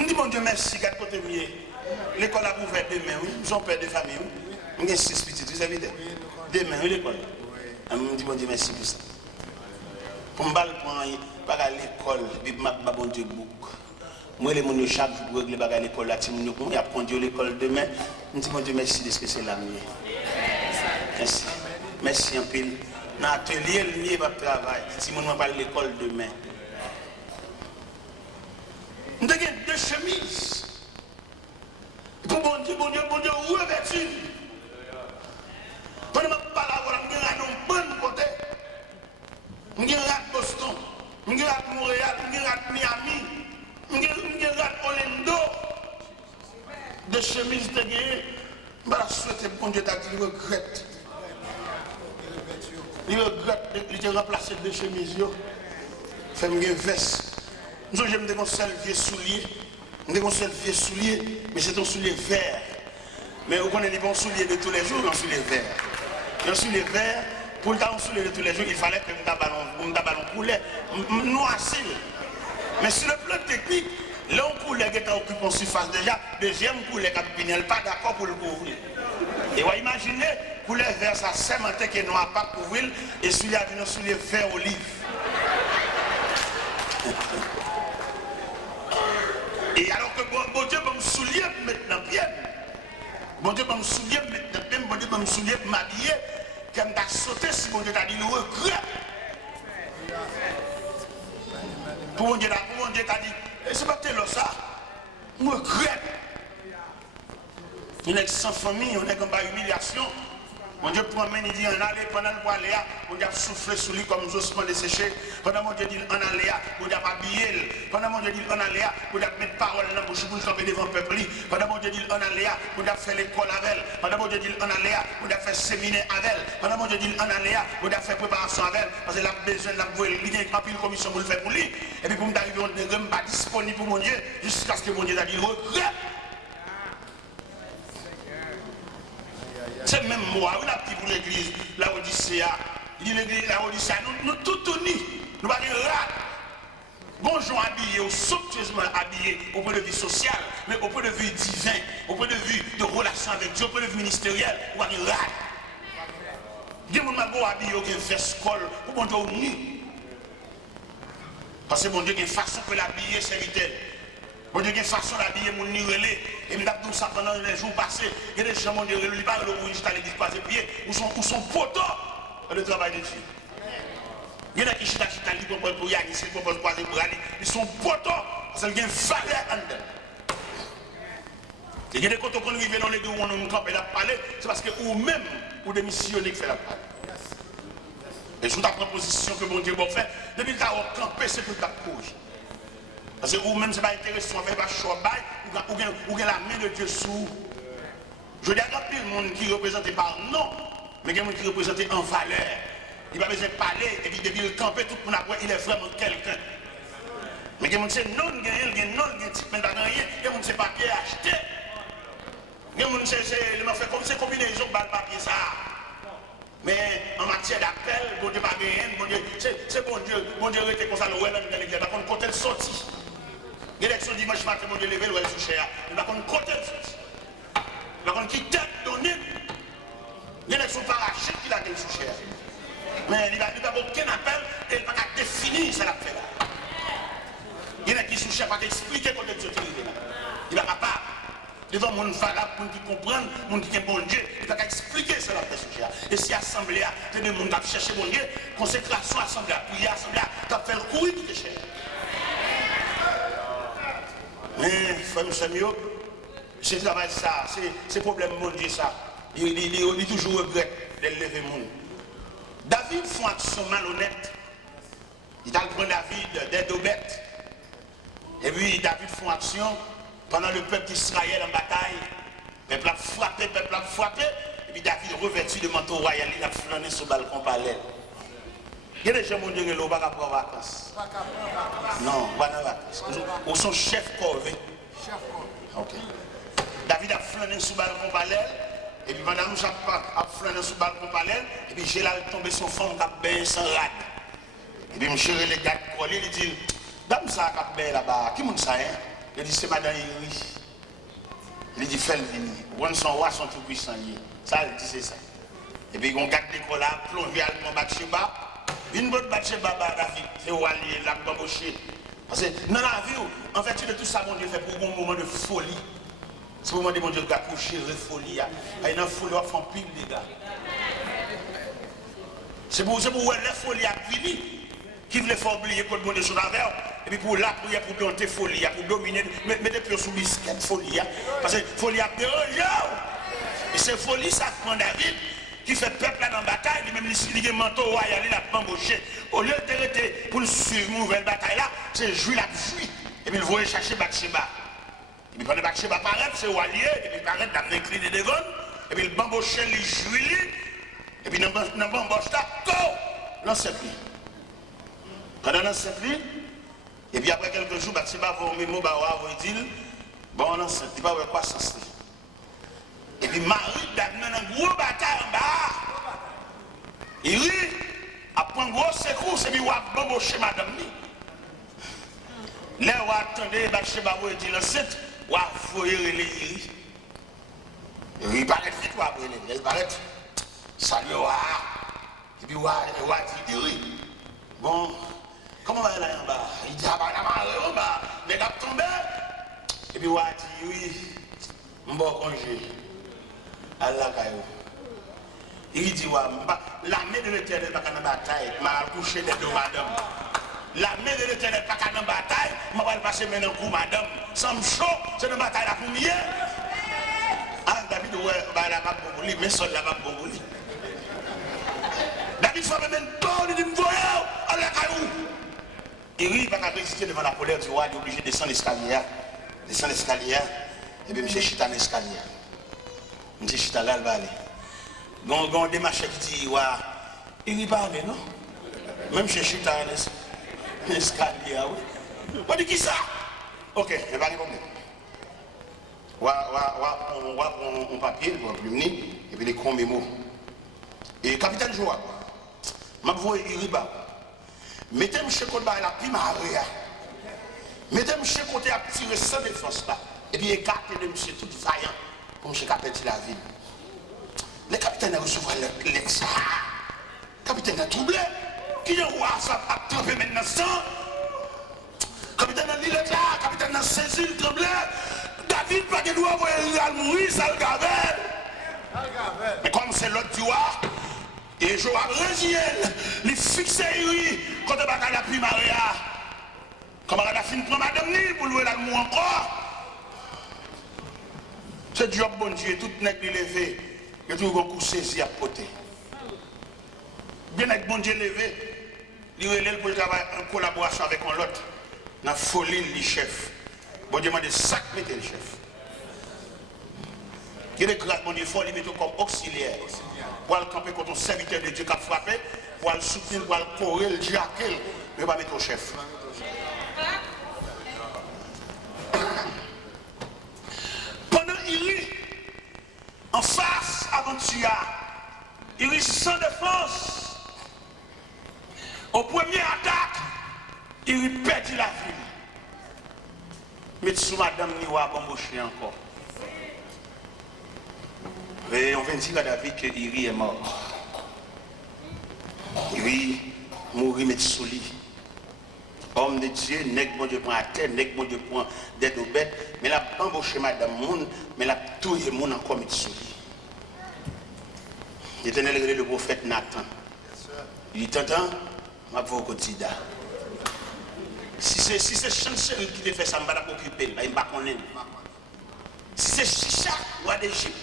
Je dis, mon Dieu, merci, quatre côtés mieux. L'école a ouvert demain, oui. Nous sommes père de famille, oui. Nous avons 6 petits, vous savez. Demain, oui, l'école. Je dis, mon Dieu, merci pour ça. Pour me parler, pas à l'école, je dis, bon Dieu, bouc. Moi, les gens, chaque jour, pour régler à l'école, là, il y a conduit l'école demain. Je dis, mon Dieu, merci de ce que c'est là. Merci. Merci un peu. Dans l'atelier, le va travail. Si je ne parle de l'école demain. Nous avons 2 chemises. Pour bon Dieu, revêtu. Quand je parle, je vais un bon côté. Je vais à Boston. Je vais à Montréal. Je vais à Miami. Je vais à Orlando. 2 chemises de gagné. Je vais souhaiter bon Dieu qu'il regrette. Il regrette de remplacer 2 chemises. Fait une veste. Nous avons un seul vieux soulier. Nous avons un seul vieux soulier, mais c'est un soulier vert. Mais vous connaissez les bons souliers de tous les jours, un soulier vert. Un soulier vert, pour le temps, un soulier de tous les jours, il fallait que nous ballon poulet, noirci. Mais sur le plan technique, l'un poulet qui est occupé en surface déjà, deuxième poulet qui n'est pas d'accord pour le couvrir. Et vous imaginez, poulet vert, ça sémenté qui est noir pas couvrir, et celui-là vient un soulier vert olive. Et alors que bon Dieu va me soulier maintenant bien. Bon Dieu va me soulier maintenant bien. Bon Dieu va me soulier m'habiller. Comme t'as sauté si bon Dieu t'a dit le regret. Pour bon Dieu t'a dit, c'est pas tel ça. Je regrette. On est sans famille, on est comme par humiliation. Mon Dieu promène, il dit en aller, pendant le aller, on a soufflé sur lui comme Jospin desséché. Pendant mon Dieu dit en aller, on a habillé. Pendant mon Dieu dit en aller, on a mis parole dans la bouche pour camper devant le peuple. Pendant mon Dieu dit en aller, on a fait l'école avec elle. Pendant mon Dieu dit en aller, on a fait séminaire avec elle. Pendant mon Dieu dit en aller, on a fait préparation avec elle. Parce qu'elle a besoin de la voir, il y a une commission pour le faire pour lui. Et puis pour me arriver, on n'est pas disponible pour mon Dieu, jusqu'à ce que mon Dieu a dit regret. C'est même moi, on a dit pour l'église, la Odyssée, il dit l'église, la Odyssée, nous tous unis, nous ne pas dire là. Bonjour habillés, somptueusement habillés au point de vue social, mais au point de vue divin, au point de vue de relation avec Dieu, au point de vue ministériel, on va dire là. Dieu m'a dit habillé, qui fait scole, pour bon Dieu uni. Parce que bon Dieu a une façon de l'habiller, serviteur. Bon Dieu, il y a une façon d'habiller mon nirelé. Et je me dis ça pendant les jours passés. Il y a des gens qui ont dit pas le rouge à l'église croisé pied. Où sont poteaux dans le travail de Dieu. Il y a qui chita pour y aller, pour croiser pour aller. Ils sont poteaux. Parce qu'il y a une valeur en dedans. Il y a des côtés qu'on arrive dans l'église où on campe et la parler. C'est parce que vous-même, vous démissionnez qui fait la parole. Et sous ta proposition que bon Dieu va faire, depuis que tu as campé, c'est que tu as couché. Parce que vous-même, ce n'est pas intéressant, vous ne faites pas choix, ou la main de Dieu sous. Je dis à le monde qui est représenté par non, mais il y a des gens qui sont représentés en valeur. Il ne va pas besoin de parler, et puis depuis le camper, tout le monde il est vraiment quelqu'un. Mais il y a des gens qui sont non, il y a des gens qui sont pas rien, il y a des gens qui sont pas acheté. Il y a des gens qui fait comme ces combinaisons de papier ça. Mais en matière d'appel, bon Dieu pas rien, c'est bon Dieu était comme ça, le ouais dans l'église, par contre, quand elle sortit. L'élection dimanche matin, mon Dieu levé, le sous cher. Il va qu'on côté il va qu'on qui tête donnée. L'élection parachute qu'il a sous cher. Mais il n'a aucun appel et il n'a pas définir ça l'a fait là. Il y en a qui sous cher pas expliquer comment Dieu est là. Il va pas devant mon valable pour qui comprendre, mon qui est bon Dieu, il va expliquer ça l'a fait sous cher. Et si l'assemblée a des gens qui chercher bon Dieu, consécration assemblée, prière assemblée, tu as fait le courir pour te chercher. Mais, frère Samuel, c'est travail ça, c'est problème mon Dieu ça. Il toujours regrette de lever mon. David fait une action malhonnête. Il a pris David des deux bêtes. Et puis David fait une action pendant le peuple d'Israël en bataille. Le peuple a frappé, et puis David revêtu de manteau royal, il a flâné sur le balcon parallèle. Il y a des gens qui ne sont pas en vacances. Non, pas en vacances. Ou son chef corvée. Ok. David a flâné sur le balcon parallèle. Et puis pendant que a flâné sur le balcon parallèle. Et puis j'ai là tombé son fond qui a bien sans rade. Et puis je les gars collés, il dit, dame ça qui a bien là-bas. Qui monte ça, hein? Il dit, c'est madame Iri. Il dit, fais le venir. On son roi, son tout puissant. Ça, il dit, c'est ça. Et puis, on garde l'école là, plongé à mon Bathsheba. Une bonne Bathsheba, David, c'est où aller, là, bambouché. Parce que dans la vie, en fait, tout ça, mon Dieu, fait pour un moment de folie. C'est pour un moment de mon Dieu, pour gérer folie. Il y a une folie, on fait pile, les gars. C'est pour la folie à fini. Qui voulait faire oublier que le monde est sur la verre. Et puis pour la prière, pour dompter folie, pour dominer, mettre pieds sous biscuit, folie. Parce que folie a dérangé. Et c'est folie, ça prend David, qui fait peuple là dans la bataille, lui-même, il a un manteau royal, il a embauché. Au lieu d'arrêter pour suivre une nouvelle bataille là, c'est jouer la pluie. Et puis il voulait chercher Bathsheba. Et puis pendant Bathsheba paraît, c'est Walier, et puis il paraît d'amener clé de devant, et puis il bambouché les juillet, et puis dans le bambouche là, go! L'ancêtre. Pendant l'ancêtre, et puis après quelques jours, Bathsheba va au même mot, il dit, bon, l'ancêtre, il va voir quoi ça. Et puis Marie dans une grosse bataille en bas. Il a pris un gros secours, et puis il a bambouché madame. Là, on attendait, Bathsheba va dire l'ancêtre, on a foyé les Iri. Il paraît vite, il paraît, salut, et puis on a dit Iri. Bon, comment va aller en bas? Il dit, ah bah, la marée en bas, les gars tombés. Et puis on a dit, oui, on va congé. Allah Kayo. Il dit, l'armée de l'éternel n'est pas dans la bataille, m'a couché des deux madame. L'armée de l'éternel n'est pas dans la bataille, m'a pas passer maintenant coup madame. Sans me chaud, c'est une bataille la première. Ah, David, ouais, la va pour lui, mais seul la va pour lui. David soit même temps, il dit, voyons, Allah Kayo. Il rit, il va pas résister devant la colère du roi, il est obligé de descendre l'escalier. Descendre l'escalier, et puis monsieur chita l'escalier. Je suis allé à aller. On démarche qui dit, il n'y a pas non? Même chez Chita, l'escalier, oui. On dit qui ça? Ok, il n'y a pas de problème. On va prendre un papier, on va imprimer, et puis les grands mémos. Et capitaine Joa, je vais vous dire, mettez-moi chez côté la primaire. Mettez-moi chez côté à tirer sans défense là. Et puis écartez de monsieur tout vaillant. Pour M. Capitaine la ville. Le capitaine a reçu l'ex. Le capitaine a troublé. Qui a roi ça a trempé maintenant sang. Le capitaine a dit là, le capitaine a saisi le tremblé. David pas de doigt voir mourir, ça le gavel. Mais comme c'est l'autre du roi, et Joab Régiel, il fixe quand on va à la primaria. Comment on a fini pour madame ni pour louer l'amour encore. C'est job bon Dieu, tout n'est pas levé, il y a toujours un coup saisi à côté. Bien avec bon Dieu levé, il relève pour travailler en collaboration avec l'autre. Dans la folie, le chef. Bon Dieu m'a dit, sac, mettez le chef. Il est grave, bon Dieu, il faut le mettre comme auxiliaire. Pour le camper contre un serviteur de Dieu qui a frappé, pour le soutenir, pour le courir, le jaquer, mais pas mettre au chef. En face, aventure, il est sans défense. Au premier attaque, il perdit la vie. Mais sous madame Niwa a embauché encore. Et on vient dire à David que Iri est mort. Iri mourit, mais sous lui. Homme de Dieu, nègre bon Dieu prend à terre, nègre bon Dieu prend des deux bêtes, mais la embauché madame Moun, mais la touille Moun encore Mitsuli. L'Éternel est le prophète Nathan. Il dit, t'entends, ma voix au quotidien. Si c'est chanceux qui te fait ça, je ne vais pas occuper, je ne vais pas connaître. Si c'est Chicha, roi d'Égypte,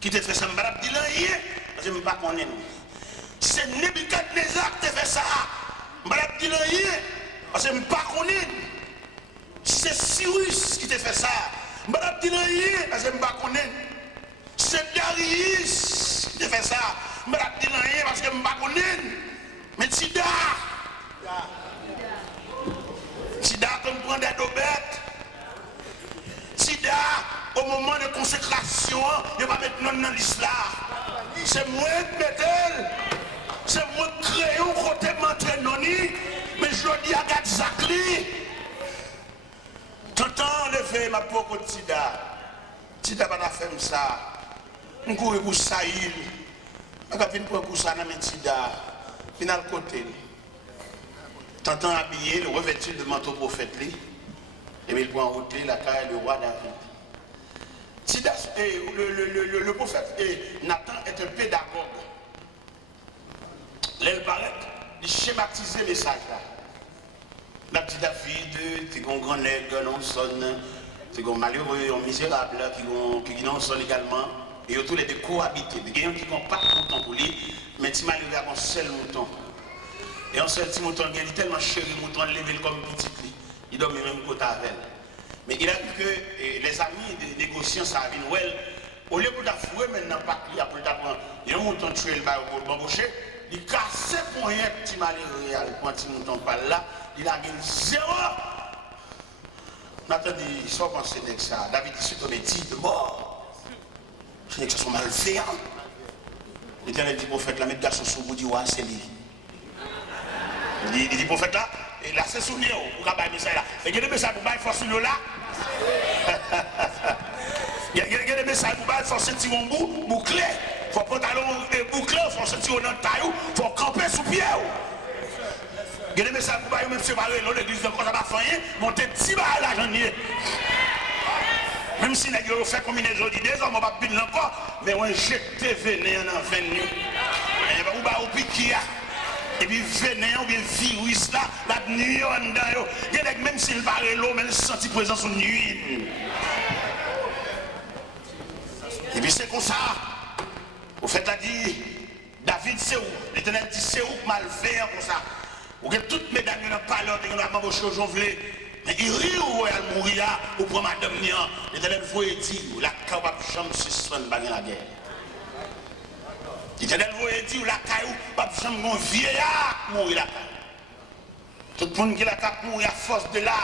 qui te fait ça, je ne vais pas dire rien, je ne vais pas connaître. Si c'est Nebuchadnezzar qui te fait ça, je ne vais pas dire rien. Parce que je ne vais pas connaître. Si c'est Cyrus qui te fait ça, je ne vais pas dire rien parce que je ne vais pas connaître. Si c'est Darius qui te fait ça, je ne vais pas dire rien parce que je ne vais pas connaître. Mais Sida, comme prend des dobettes. Sida, au moment de consécration, il ne va pas mettre non dans l'islam. C'est moi qui mets. C'est moi qui crée un côté menteur non. Mais je dis à Gadzakli, t'entends le levé, ma pauvre Tida. Tida va faire ça. Je cours pour Saïl. Je vais venir pour ça dans Tida. Final côté. T'entends habillé, le revêtu de manteau prophète. Et puis il prend en route la caille du roi David. Tida, le prophète Nathan est un pédagogue. Là, il paraît, il schématise le message là. La petite David, c'est un grand nègre, non sonne, c'est un malheureux, un misérable, qui non sonne également, et tous les deux cohabiter. Il y a qui n'ont pas de mouton pour lui, mais si malheureux a un seul mouton. Et un seul petit mouton, il est tellement chéri, mouton levé comme petit lit, il dormit même côté avec. Mais il a vu que les amis des négociants, ça a vu Noël, au lieu d'avouer maintenant, pas qu'il y a pour d'apprendre, il y a un mouton tué le bas pour l'embaucher, il casse pour un petit malheureux, il petit mouton par là. Il a gagné 0. Maintenant, il sort penser de ça. David dit, c'est tombé 10 de mort. Je dis que ce sont malveillants. L'Éternel dit, prophète, la mettre garçon sous vous, dit, ouais, c'est lui. Il dit, prophète, là, et là, c'est souvenir, pour qu'il y ait des messages là. Et il y a des messages pour qu'il force sur là. Il y a des messages pour qu'il force sur un bout, bouclé. Il faut pantalon bouclé, il faut sortir dans le taillou, il faut camper sous pied. Il y a des messages pour vous même séparer l'église de quoi ça va faire, monter 10 balles à la janvier. Même si les gens fait combinaison d'idées, on ne va pas bien encore, mais on jette venin en venu. On va au piquer. Et puis venin ou bien virus là, la nuit en dedans. Il y a des même s'il paraît l'eau, mais il sent présence de nuit. Et puis c'est comme ça. Au fait, là dit, David c'est où? L'Éternel dit c'est où mal faire comme ça. Ou que toutes mes dames n'ont pas l'heure de m'embaucher au jonvelé. Mais il rit ou elle mourir ou pour madame Nian. L'Éternel vous dire, la capable chambre suspendre la guerre. L'Éternel vous dire, la caillou, pas chambre mon vieillard mourir la caillou. Tout le monde qui la cap mourir à force de l'âge.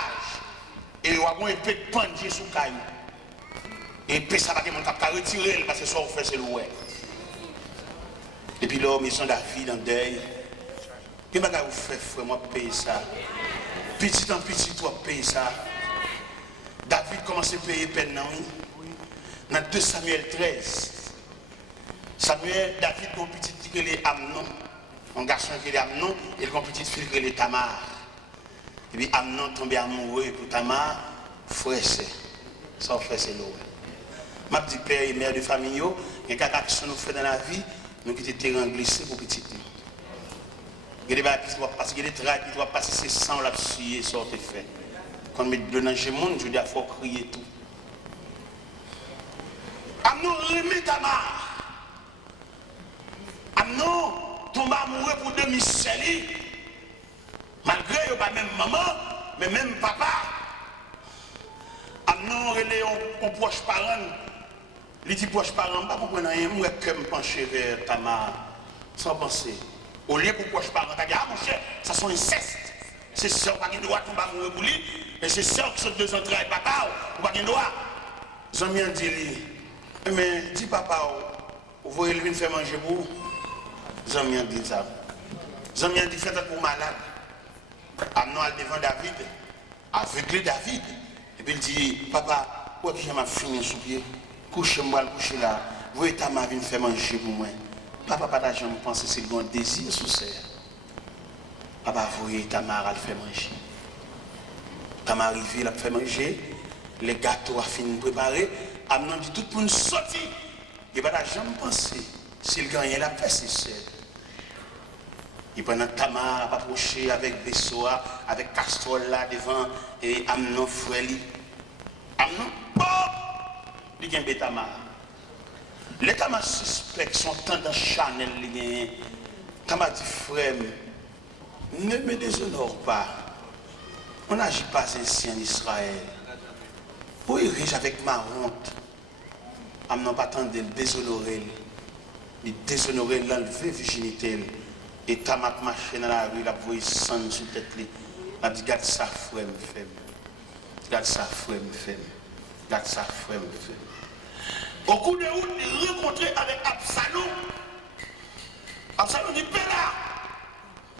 Et il va avoir un peu de pendier sous caillou. Et puis ça va que mon cap retirer parce que ça vous fait c'est louer. Et puis là, mission David en deuil. Que bagage vous faites, frère, moi payer ça. Petit en petit, toi payer ça. David commence à payer peine dans 2 Samuel 13. Samuel, David, mon petit qui est Amnon. Un garçon qui est Amnon, et mon petit fille qui est Tamar. Et puis Amnon tombe amoureux pour Tamar, frère c'est. Ça fait c'est l'eau. Ma petite père et mère de famille, il y a quelques actions nous fait dans la vie, nous qui étions terrain glissé pour petit. Il y a des choses parce qu'il y a des traits qui doivent passer ses sangs là dessus ça te fait. Quand on met de l'ange monde, je dis il faut crier tout. Amnon remet Tamar. Amnon tombe amoureux pour demi-sel. Malgré qu'il n'y a pas même maman, mais même papa. Amnon relève un proche parent. Il dit proche parent, pas comprendre rien, moi que me pencher vers Tamar sans penser. Au lieu pour proche parent, tu dis ah mon cher, ça sont incestes. C'est ça, pas de droit tomber amoureux pour lui, mais c'est ça qui sont 2 entrailles papa, ou pas de droit. J'aime dit lui, mais dis papa, vous voyez lui faire manger pour vous. J'aime dit ça. J'aime dit faites pour malade. Amnon al devant David, aveuglé David. Et puis il dit, papa, où est-ce que je m'ai fini sous pied? Couchez-moi, couchez là. Vous voyez ta mère vient faire manger pour moi. Papa, pas jamais pensé c'est un désir sous serre. Papa, vous voyez ta mère elle fait manger. Ta mère arrive, elle a fait manger. Les gâteaux a fini de préparer. Amnon dit tout le monde sorti. Il n'a pas jamais pensé. S'il gagne, il a fait ses serres. Il prend Tamar à approcher avec Bessoa, avec Castrol là devant et Amnon Freli. Amnon, bon, il y a un Tamar. Les Tamar suspects sont tendance Chanel. Tamar dit frère, ne me déshonore pas. On n'agit pas ainsi en Israël. Pour y riche avec ma honte, Amnon pas tant de le déshonorer. Il déshonorer l'enlever virginité. Et Tamar marché dans la rue, il a vu sang sur la tête. Il a dit, garde ça, frère, me fait. Garde ça, frère, me fait. Garde ça, frère, me fait. Au cours de route, il rencontré avec Absalom. Absalom dit, Péla.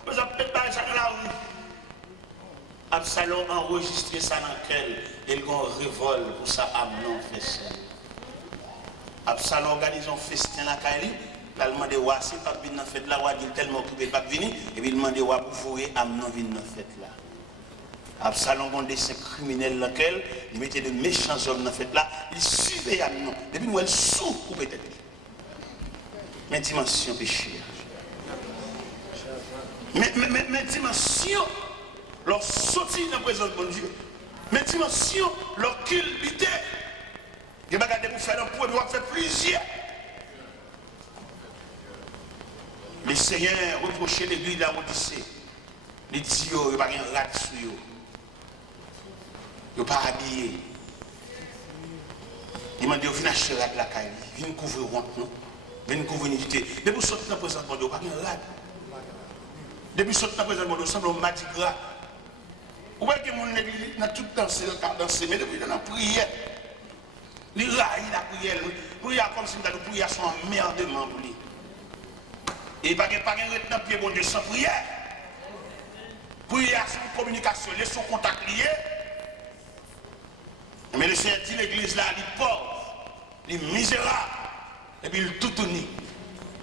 Vous avez peut-être pas ça dans la rue. Absalom a enregistré ça dans lequel il a révolte pour ça Amnon fait ça. Absalom organise un festin à Kaili, il a demandé wa si pas venir dans fête là, wa dit tellement occupé pas venir et puis il demandé wa pour fourrer Amnon venir dans fête là. Absalom a des criminels lequel il mettait de méchants hommes dans fête là, il suivait Amnon depuis nous elle sous couper tête. Mais dimension péché. Mais dimension leur sortie dans la présence de bon Dieu. Mais dimension leur culpité. Il va garder pour faire un point, il va faire plusieurs. Le Seigneur reprochait l'église de la Odyssée. Il dit, il n'y a pas de rat sur eux. Il n'y a pas habillé. Il m'a dit, il faut acheter rat la caille. Il vient couvrir honte, non? Il vient couvrir l'unité. Depuis que sortir dans la présence de bon Dieu, il n'y a pas de rat. Depuis que sortir dans la présence de bon Dieu, il semble un mardi gras. Vous voyez que mon église n'a tout dansé, mais depuis dans la prière. Il raille la prière. La prière comme si la prière soit un merdement pour lui. Et il n'y a pas de retenir pied bon Dieu sans prière. Prière, c'est une communication, les son contact lié. Mais le Seigneur dit l'église là, il est pauvre, il est misérable, et puis il est tout uni.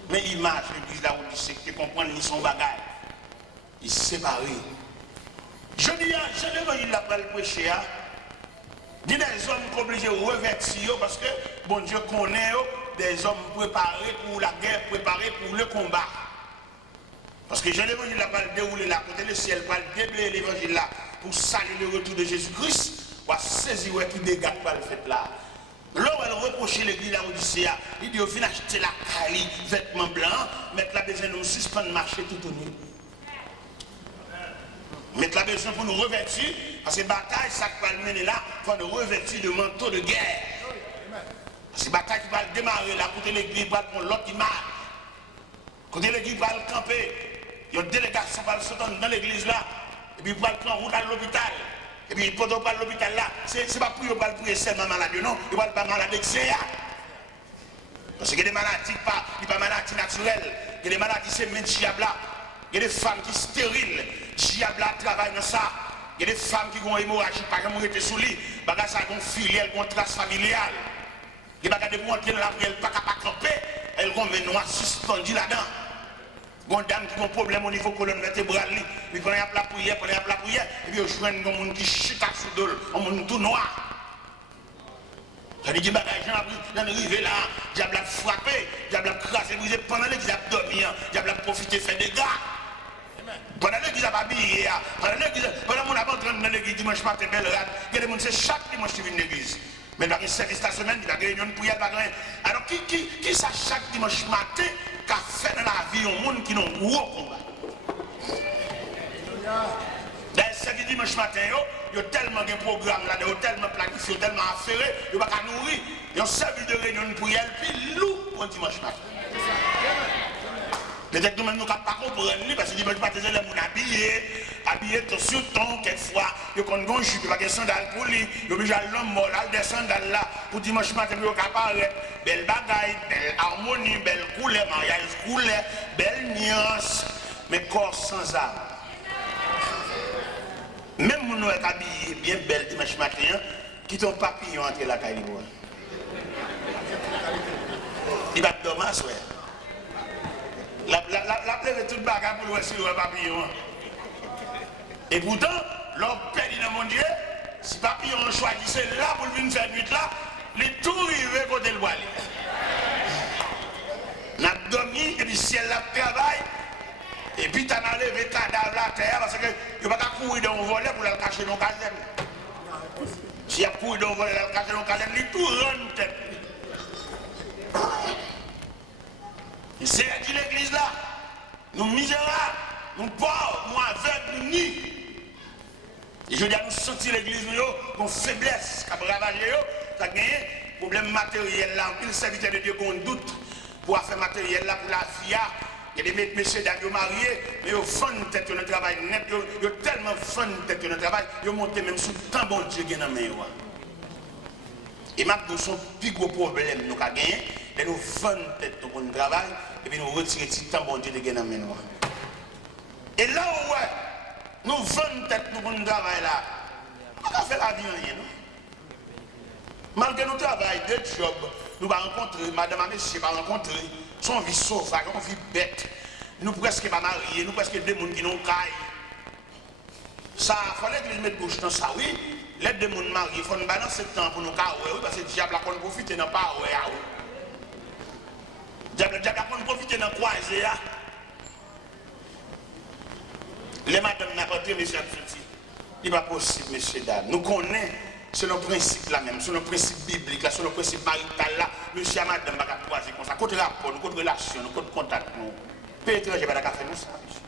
Mais image l'église là où il sait que comprendre ni son bagage. Il est séparé. Je dis, je l'évangile là pour le prêcher. Il y a des hommes qui sont obligés de revêtir parce que bon Dieu connaît des hommes préparés pour la guerre, préparés pour le combat. Parce que je l'évangile là pour le dérouler là, côté le ciel, pour le déblayer l'évangile là, pour saluer le retour de Jésus-Christ, pour saisir qui dégage par le fait là. Là où elle reprochait l'église là Odyssée, il dit il faut acheter la caille, vêtements blancs, mettre la besoin de nous suspendre marcher tout au nu. Mettre la besoin pour nous revêtir, parce que la bataille, ça qui va le mener là, il faut nous revêtir de manteau de guerre. Parce que la bataille qui va démarrer là, côté l'église, va prendre l'autre image. Côté l'église va le camper, il y a une délégation qui va le sauter dans l'église là, et puis il va prendre route à l'hôpital. Et puis pendant qu'on va à l'hôpital là, c'est pas pour le prier seulement malade, non, il va pas malade d'excès. Parce qu'il y a des maladies, pas maladies naturelles, il y a des maladies, c'est même diable là. Il y a des femmes qui sont stériles, diable travaille dans ça. Il y a des femmes qui ont une hémorragie, par exemple, qui ont été sous lit, parce qu'elles ont une filiale, une trace familiale. Il y a des gens qui ont pas camper, elles ont des noirs suspendus là-dedans. Il y a des dames qui ont un problème au niveau colonne vertébrale, puis quand il y a la prière, et puis ils jouent un monde qui chute sous d'eau, un monde tout noir. Ça dit que les gens dans l'arrivée là, diable a frappé, diable a crasé, brisé, pendant l'église a dormi, diable a profité, fait des dégâts. Pendant l'église a habillé, pendant mon abandon dans l'église dimanche matin, belle rade, il y a des gens qui chaque dimanche qui viennent de l'église. Mais dans le service de la semaine, il y a des réunions pour y aller. Alors qui ça chaque dimanche matin qu'a fait dans la vie un monde qui n'a pas gros combat? Dans le service dimanche matin, il y a tellement de programmes là, il y a tellement planifié, tellement affairé, il n'y a pas qu'à nourrir. Il y a un service de réunion pour y aller, puis loup pour dimanche matin. Peut-être que nous ne pouvons pas comprendre, parce que dimanche matin, les gens habillés tout sur ton, quelquefois, ils ont une jupe, ils n'ont pas de sandales pour lui, ils ont obligé à l'homme mort, des sandales là, pour dimanche matin, ils ont apparaître, belle bagaille, belle harmonie, belle couleur, mariage couleur, belle nuance, mais corps sans âme. Même si nous sommes habillés bien belle dimanche matin, qui ton papillon entre la caille. Il va te dommager, ouais. La plaie de toute bagarre pour le sur le papillon. Et pourtant, l'homme perdu dans mon Dieu, si papillon choisissait là pour venir faire nuit là, les tout rivés côté le bois. N'a dormi et puis ciel la travail. Et puis tu as enlevé le cadavre à terre parce que tu ne peux pas courir dans le volet pour le cacher dans le caserne. Si tu as couru dans le volet pour le cacher dans le caserne, il tout rentre tête. C'est dit l'église là, nous misérables, nous pauvres, nous aveugles, nous nus. Et je dis à nous sentir l'église, nous faiblesse, qui a ravagé, ça a gagné, problème matériel là, il serviteur de Dieu qu'on doute pour faire matériel là pour la vie. Il y a des messieurs d'ailleurs mariés, mais ils font tête dans le travail net, ils ont tellement fun tête dans le travail, ils montent même sous tant bon Dieu qui est dans la main. Et maintenant, son plus gros problème nous avons gagné, c'est nous fun tête dans le travail, et puis nous retirer tant bon Dieu qui est dans la main. Et là où Nous vendons tête nous pour nous travailler là. On va faire la vie rien, non? Malgré nous travail, des jobs, nous allons rencontrer, madame et monsieur, va rencontrer, son vie sauvage, on vit bête. Nous presque pas mariés, nous presque des gens qui n'ont caille. Ça, il fallait que je mette bouche dans ça, oui. Les deux gens mariés, il faut nous balancer le temps pour nous cailler, oui, parce que le diable a profité dans pas, oui. Le diable a profité dans quoi, les madames n'ont pas dit, monsieur Abdouti, il n'est pas possible, monsieur Dad. Nous connaissons, c'est le principe là même, c'est le principe biblique là, c'est le principe marital là, monsieur et madame ne vont pas croiser comme ça. Côté rapport, côté relation, côté contact, nous. Peu étranger, il va faire nous ça, monsieur.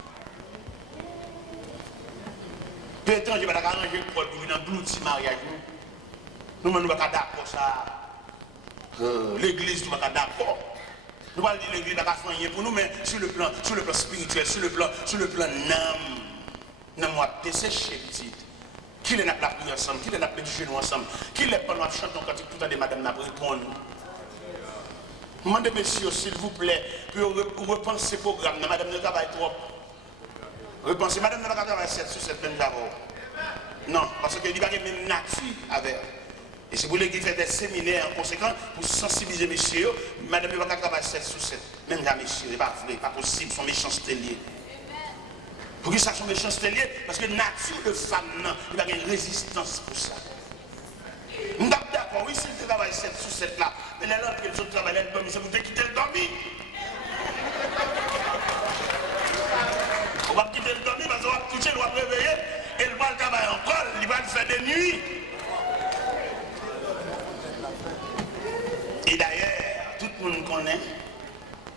Peu étranger, il va arranger le corps pour venir dans l'outil mariage. Nous ne sommes pas d'accord ça. L'église, nous ne sommes pas d'accord. Nous allons dire l'église n'a pas fait pour nous, mais sur le plan spirituel, sur le plan nous avons desséché petit. Qui est la prière ensemble, qui est la méditation ensemble, qui est pendant que chantons quand tout à des madame n'a répondre. Demandez messieurs, s'il vous plaît, pour repenser le programme, madame ne travaille trop. Repensez, madame ne va pas travailler 7 sur 7 même d'abord. Non, parce qu'il n'y a pas de même nature avec. Et si vous voulez qu'il fait des séminaires en conséquence pour sensibiliser messieurs, madame ne va pas travailler 7 sur 7. Même là, messieurs, ce n'est pas vrai, pas possible, son méchanceté lié. Pour que ça soit méchanceté lié, parce que la nature de femme, il y a une résistance pour ça. Nous sommes d'accord, oui, si vous travaillez 7 sur 7 là, mais là, l'autre qui travaille là, c'est vous quitter le dormi. On va quitter le dormi parce qu'on va toucher, on va réveiller, et il va le travailler encore, il va le faire des nuits. Et d'ailleurs, tout le monde connaît,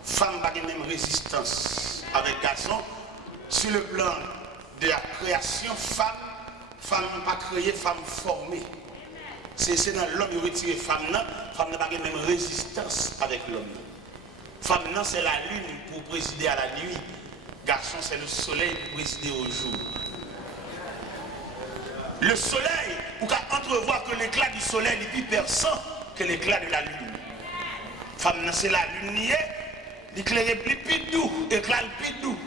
femme n'a pas la même résistance avec garçon. Sur le plan de la création, femme pas créée, femme formée. C'est dans l'homme qui retire femme n'a pas la même résistance avec l'homme. Femme non, c'est la lune pour présider à la nuit. Garçon, c'est le soleil pour présider au jour. Le soleil, vous pouvez entrevoir que l'éclat du soleil est plus perçant que l'éclat de la lune. Femme, c'est la lune, l'éclair est plus doux, éclat plus doux.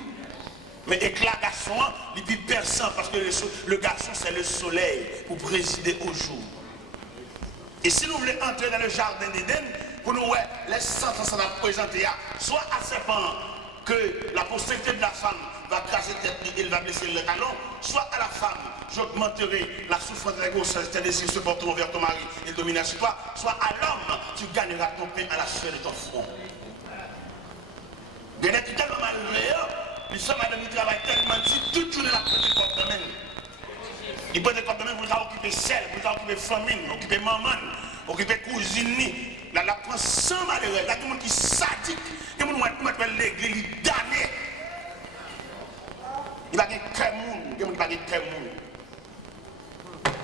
Mais éclat garçon, il est plus perçant parce que le garçon, c'est le soleil pour présider au jour. Et si nous voulons entrer dans le jardin d'Éden, pour nous, les sentences à présenter, soit à serpent, que la postérité de la femme va craser tête et elle va blesser le talon, soit à la femme, j'augmenterai la souffrance de la grossesse, tes désirs se porteront vers ton mari et dominera sur toi, soit à l'homme, tu gagneras ton pain à la sueur de ton front. Bien être tellement malheureux, les femmes madame qui travaillent tellement dit, toute journée la petite porte de même. Il peut être comme même pour occuper sel, pour occuper famine, occuper maman, occuper cousine. Là, la prend sans malheureux. Là, tout le monde qui est sadique. Il y a des gens qui l'église, il est damné. Il va gagner quel monde. Il va gagner quel monde.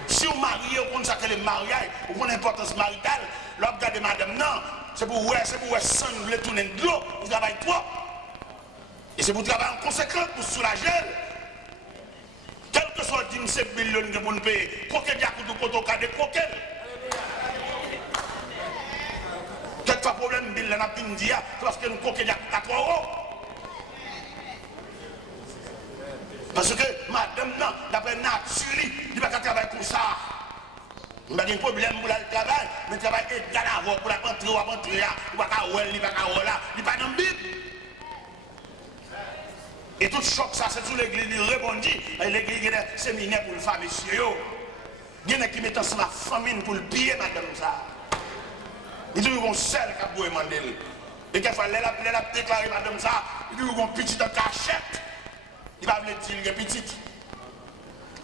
Si vous mariez, vous connaissez le mariage, vous connaissez l'importance maritale, là, vous regardez madame, non, c'est pour vous sang, vous voulez tourner de l'eau, vous travaillez trop. Et c'est pour travailler en conséquence, pour soulager. Quel que soit le 17 millions de monde payer, coquet diakou du poto kade coquet. Quelquefois problème bill n'a pas dit parce que nous coquet diakou 4 €. Parce que madame non, d'après nature, il va pas travailler comme ça. Il n'y a pas de problème pour le travail, mais le travail est dans la voie pour la rentrer ou rentrer, il ne va pas il va pas là, il n'est pas dans le Bible. Et tout choc ça, c'est tout l'église qui répondit. L'église qui est séminaire pour le faire, monsieur. Il y en a qui mettent ensemble la famine pour le piller, madame ça. Il dit qu'on seul qui a beau demander. Et quelquefois, elle a déclaré, madame ça, il dit qu'on petit en cachette. Il va dire qu'il est petit.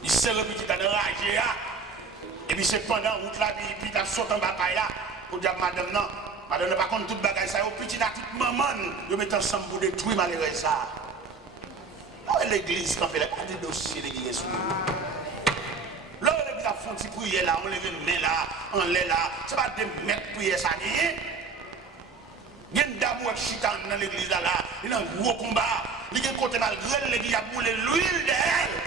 Il sert le petit dans le rage. Et puis c'est pendant route là, puis il a sauté en bataille là, pour dire madame non. Madame n'a pas contre toute bagaille ça. Au petit, à toute maman, ils mettent ensemble pour détruire malheureux ça. L'église, quand elle a des dossiers d'église sous nous. Là, l'église a fait un petit prière là, on lève une main là, on l'est là. C'est pas des mecs prier ça, rien. Il y a une dame qui chita dans l'église là, il y a un gros combat. Il y a un côté malgré l'église a boulé l'huile d'elle.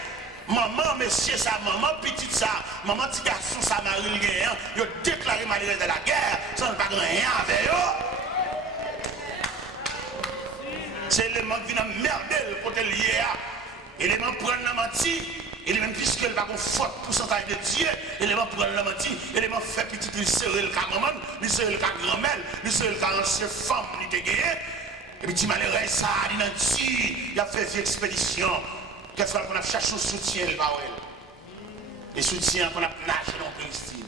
Maman, monsieur, ça, maman, petite ça, maman, petit garçon, ça, Marie, il a déclaré malgré de la guerre, sans pas rien avec eux. C'est l'élément qui vient merder le côté lié. L'élément prend la menti. Élément puisque il va avoir fort pourcentage de Dieu, élément pour le mentir, élément fait petit, il serait le cas maman, il serait le cas grand-mère, il serait le cas ancienne femme, il te gagné. Et puis, malheureux, ça, il a fait des expéditions. Quelquefois, qu'on a cherché un soutien, le baouel. Les soutiens qu'on a nagé dans le style.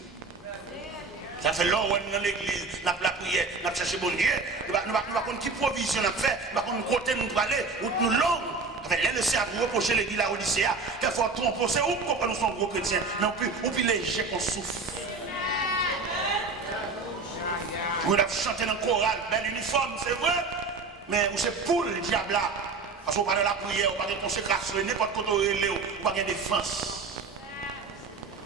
Ça fait longtemps dans l'église, la prière, nous avons cherché bon Dieu. Nous ne savons pas qui provision nous avons fait, nous ne savons pas côté nous aller, ou nous longs. Les laisser à vous reprocher l'église à Odyssée, quelquefois tromper, c'est où qu'on nous sommes gros chrétiens, mais on peut léger qu'on souffre. Vous avez chanté dans le choral, bel uniforme, c'est vrai. Mais c'est pour le diable là. Parce qu'on parle de la prière, on parle de consécration, n'importe quoi on relève, on parle de défense.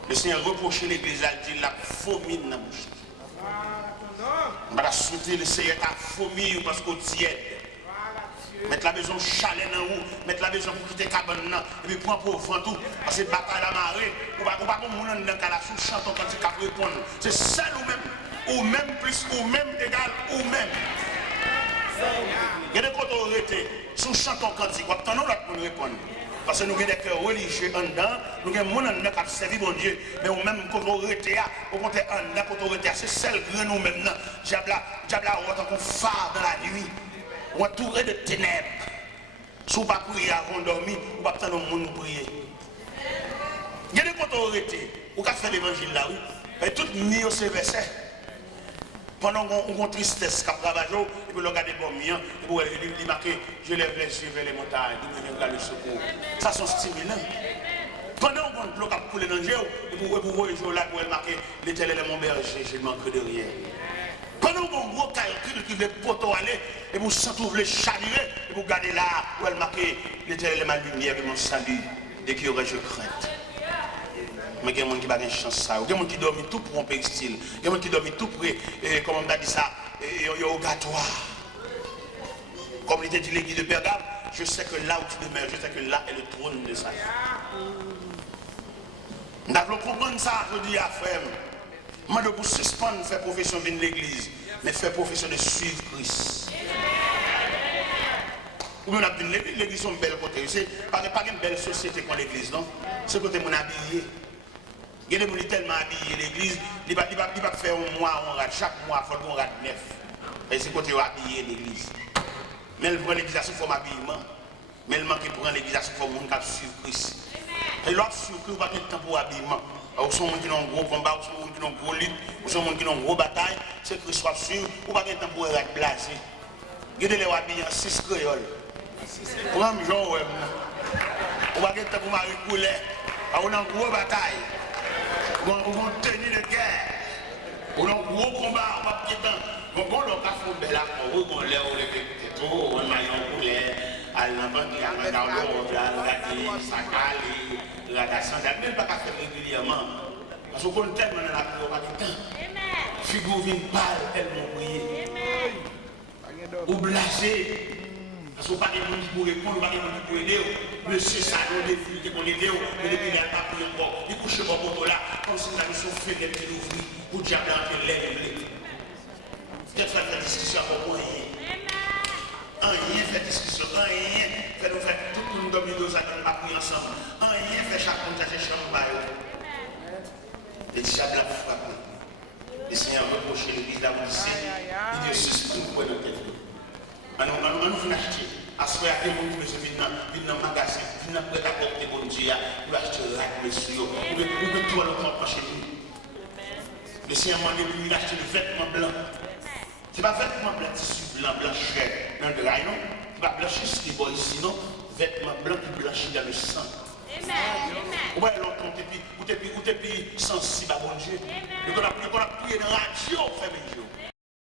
Le Seigneur reproche l'église, il dit la vomine dans la bouche. On va souhaiter le Seigneur à vomir parce qu'on tiède. Mettre la maison chalet dans vous, mettre la maison pour quitter la cabane, et puis prendre pour vent tout. Parce que bataille à marée, on va pas comme on dans la sous chanton quand il cap répondre. C'est seul ou même plus, ou même égal, ou même. Il y a des côtés où arrêter, sous chanton cantique, on attend l'autre pour nous répondre. Parce que nous avons des cœurs religieux en dedans, nous avons des gens qui ont servi mon Dieu, mais au même côté où arrêter, au côté en dedans, côté où arrêter, c'est celle que nous maintenant. Diable a autant qu'on phare dans la nuit, ou entouré de ténèbres. Si vous ne pouvez pas prier avant de dormir, vous ne pouvez pas attendre le monde prier. Il y a des côtés où arrêter, vous pouvez faire l'évangile là, oui, et tout mis au verset. Pendant qu'on a une tristesse qui a travaillé, et puis on regarde bon mien, et puis il marque, je lève les yeux vers les montagnes, je viendra le secours. Ça sont stimulants. Pendant qu'on a l'eau qui a coulé dans le jeu, et puis vous voyez là, pour marquer, l'Éternel est mon berger, je ne manque de rien. Pendant qu'on a un gros calcul qui veut poteau aller, et vous sentez le chaluer, et vous regardez là, où elle marque, l'Éternel est ma lumière et mon salut, dès qu'il y aurait je crainte. Mais il y a des gens qui n'ont pas de chance. Il y a des gens qui dorment tout pour un textile. Il y a des gens qui dorment tout pour, comme on a dit ça, au gâtoir. Comme il était dit l'église de Pergame, je sais que là où tu demeures, je sais que là est le trône de Satan. Nous devons comprendre ça, je dis à frère. Moi, je vous suspendre faire profession de l'église, mais faire profession de suivre Christ. Ou bien on a dit l'église est une belle côté. C'est pas une belle société comme l'église, non? C'est côté mon habillé. Il y a des gens tellement habillés l'église, il ne va pas faire un mois, on rate. Chaque mois, il faut qu'on rate 9. Et c'est côté habillé l'église. Mais elle prend l'église sous forme habillement. Mais elle manque pour l'église sous forme de suivre Christ. Et l'autre suivre Christ, il n'y a pas de temps pour habillement. Ou sont gens qui ont un gros combat, ou sont gens qui ont un gros lutte, ou sont gens qui ont une grosse bataille, c'est Christ soit sûr, ou pas de temps pour être blasé. Regardez les habillés en 6 créoles. Pour un jour, ou pas de temps pour Marie Coulet, ou une grosse bataille. Ou une tenue de guerre, ou un gros combat, on va piéter. On va faire un bel accord, on l'a tout, on a un poulet, à l'enfant qui a un galon, on a des sacales, on a des sandales, même pas qu'à faire régulièrement. Parce qu'on compte tellement dans la cour, on va du temps. Figure vient pâle, tellement brillée. Ou blasé. Parce qu'on n'a pas de monde qui peut répondre, on n'a pas de monde qui peut aider. Monsieur Salon, des filles qui peut aider, mais depuis il n'a pas pris encore. Il couche pas pour là, comme si la mission fait des petits ouvriers, pour diable entre l'air et blé. Peut-être faire la discussion pour rien. Rien fait discussion, rien fait nous faire tout le monde dormir dans un pas pris ensemble. Rien fait chaque monde chercher chambre. Le diable a frappé. Le Seigneur reproche l'église d'Avodicée. Il dit suspend pour notre tête. On nous fait acheter. À ce moment-là, les gens qui viennent dans le magasin, viennent prêter à porter bon Dieu, ils vont acheter la monsieur, ou bien tout le monde chez nous. Le Seigneur m'a dit de acheter le vêtement blanc. Ce n'est pas vêtement blanc, tissu blanc, blancheur, dans le drain, non? Ce n'est pas blanchir ce qui est bon ici, non? Vêtement blanc qui blanchit dans le sang. Ou bien l'autre, ou t'es plus sensible à bon Dieu. Et qu'on a prié dans la radio, frère Benjo.